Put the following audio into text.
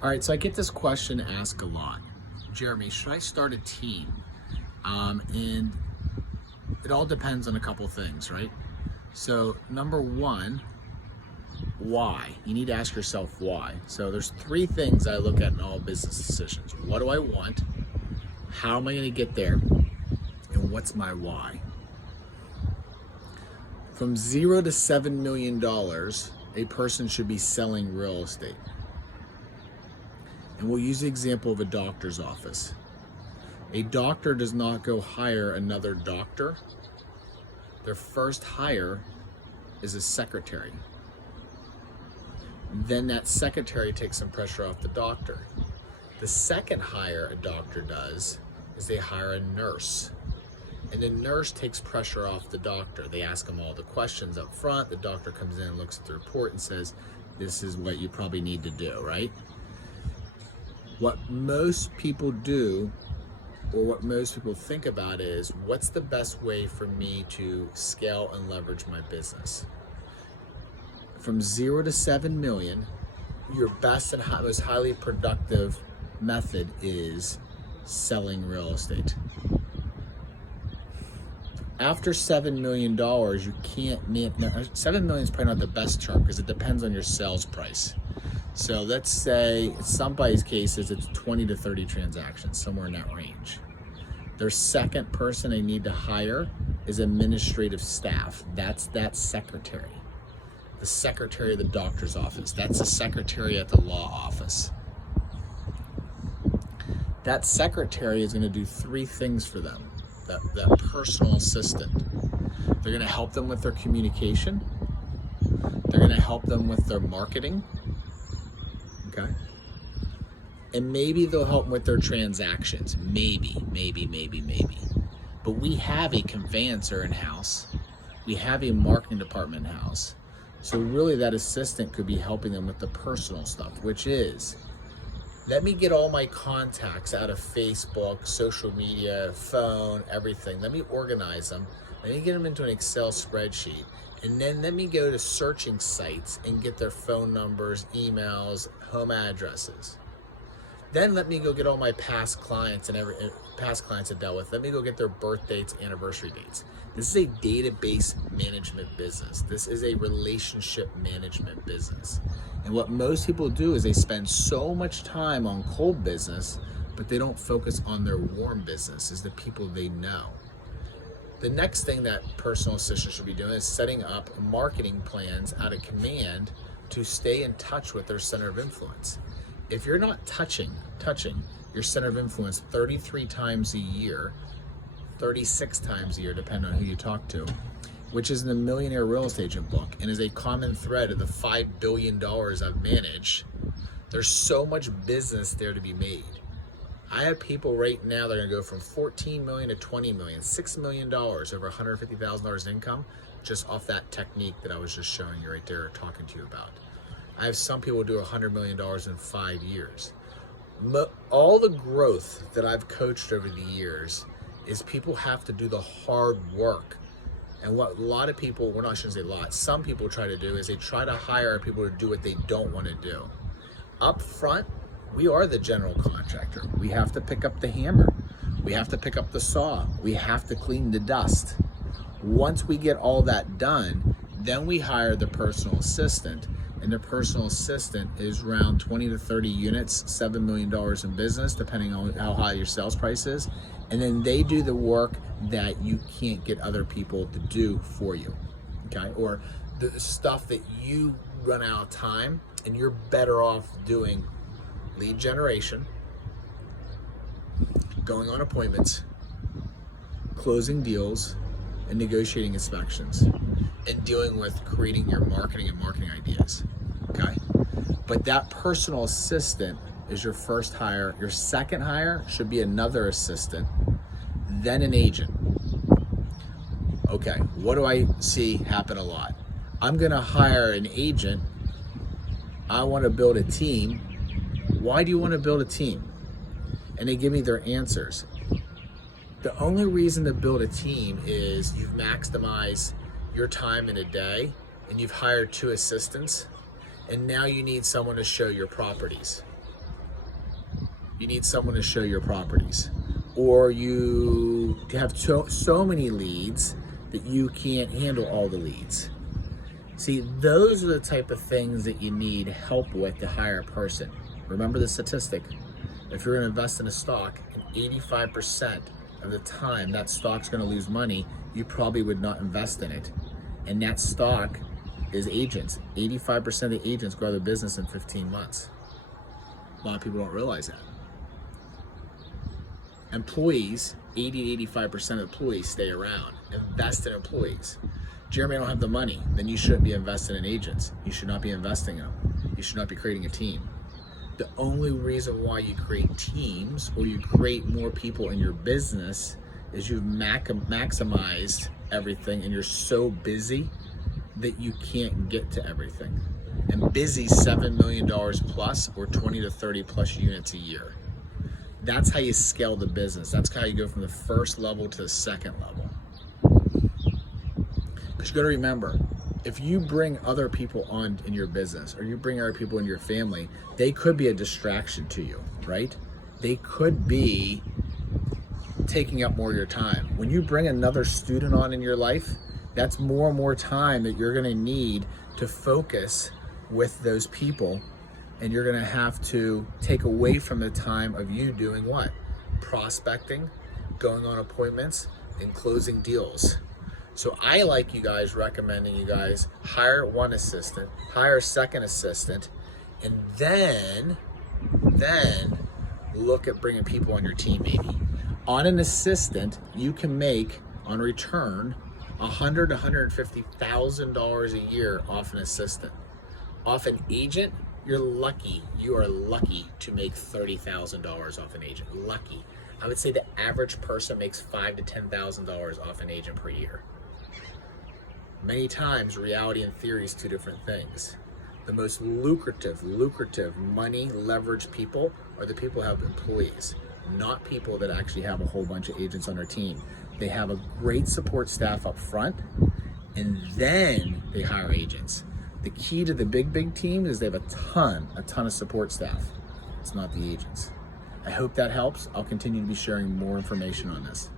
All right, so I get this question asked a lot. Jeremy, should I start a team? And it all depends on a couple things, right? So number one, why? You need to ask yourself why. So there's three things I look at in all business decisions. What do I want? How am I going to get there? And what's my why? From $0 to $7 million, a person should be selling real estate. And we'll use the example of a doctor's office. A doctor does not go hire another doctor. Their first hire is a secretary. Then that secretary takes some pressure off the doctor. The second hire a doctor does is they hire a nurse. And the nurse takes pressure off the doctor. They ask them all the questions up front. The doctor comes in and looks at the report and says, this is what you probably need to do, right? What most people do, or what most people think about, is what's the best way for me to scale and leverage my business? From 0 to 7 million, your best and most highly productive method is selling real estate. After $7 million, you can't, 7 million is probably not the best term because it depends on your sales price. So let's say in somebody's cases, it's 20 to 30 transactions, somewhere in that range. Their second person they need to hire is administrative staff. That's that secretary. The secretary of the doctor's office. That's the secretary at the law office. That secretary is going to do three things for them. That personal assistant. They're going to help them with their communication. They're going to help them with their marketing. Okay. And maybe they'll help them with their transactions. Maybe. But we have a conveyancer in-house. We have a marketing department in-house. So really that assistant could be helping them with the personal stuff, which is, let me get all my contacts out of Facebook, social media, phone, everything. Let me organize them. Let me get them into an Excel spreadsheet. And then let me go to searching sites and get their phone numbers, emails, home addresses. Then let me go get all my past clients and past clients I've dealt with. Let me go get their birth dates, anniversary dates. This is a database management business. This is a relationship management business. And what most people do is they spend so much time on cold business, but they don't focus on their warm business, is the people they know. The next thing that personal assistant should be doing is setting up marketing plans out of command to stay in touch with their center of influence. If you're not touching your center of influence 33 times a year, 36 times a year, depending on who you talk to, which is in the Millionaire Real Estate Agent book and is a common thread of the $5 billion I've managed, there's so much business there to be made. I have people right now that are gonna go from 14 million to 20 million, $6 million, over $150,000 income, just off that technique that I was just showing you right there, talking to you about. I have some people do $100 million in 5 years. All the growth that I've coached over the years is people have to do the hard work. And what a lot of people, well, I shouldn't say a lot, some people try to do is they try to hire people to do what they don't want to do. Up front, we are the general contractor. We have to pick up the hammer. We have to pick up the saw. We have to clean the dust. Once we get all that done, then we hire the personal assistant. And the personal assistant is around 20 to 30 units, $7 million in business, depending on how high your sales price is. And then they do the work that you can't get other people to do for you, okay? Or the stuff that you run out of time and you're better off doing: lead generation, going on appointments, closing deals, and negotiating inspections, and dealing with creating your marketing and marketing ideas, okay? But that personal assistant is your first hire. Your second hire should be another assistant, then an agent. Okay, what do I see happen a lot? I'm gonna hire an agent. I wanna build a team. Why do you wanna build a team? And they give me their answers. The only reason to build a team is you've maximized your time in a day and you've hired 2 assistants, and now you need someone to show your properties. you need someone to show your properties, or you have so many leads that you can't handle all the leads. See, those are the type of things that you need help with to hire a person. Remember the statistic. If you're going to invest in a stock and 85% of the time that stock's going to lose money, you probably would not invest in it. And that stock is agents. 85% of the agents go out of business in 15 months. A lot of people don't realize that. Employees, 80 to 85% of employees stay around. Invest in employees. Jeremy, I don't have the money. Then you shouldn't be investing in agents. You should not be investing in them. You should not be creating a team. The only reason why you create teams or you create more people in your business is you've maximized everything and you're so busy that you can't get to everything. And busy $7 million plus or 20 to 30 plus units a year. That's how you scale the business. That's how you go from the first level to the second level. Because you got to remember, if you bring other people on in your business or you bring other people in your family, they could be a distraction to you, right? They could be taking up more of your time. When you bring another student on in your life, that's more and more time that you're going to need to focus with those people, and you're going to have to take away from the time of you doing what? Prospecting, going on appointments, and closing deals. So I like you guys recommending you guys hire one assistant, hire a second assistant, and then look at bringing people on your team maybe. On an assistant, you can make on return $100,000 to $150,000 a year off an assistant. Off an agent, you're lucky. You are lucky to make $30,000 off an agent. Lucky. I would say the average person makes $5,000 to $10,000 off an agent per year. Many times, reality and theory is two different things. The most lucrative money leverage people are the people who have employees, not people that actually have a whole bunch of agents on their team. They have a great support staff up front, and then they hire agents. The key to the big team is they have a ton of support staff. It's not the agents. I hope that helps. I'll continue to be sharing more information on this.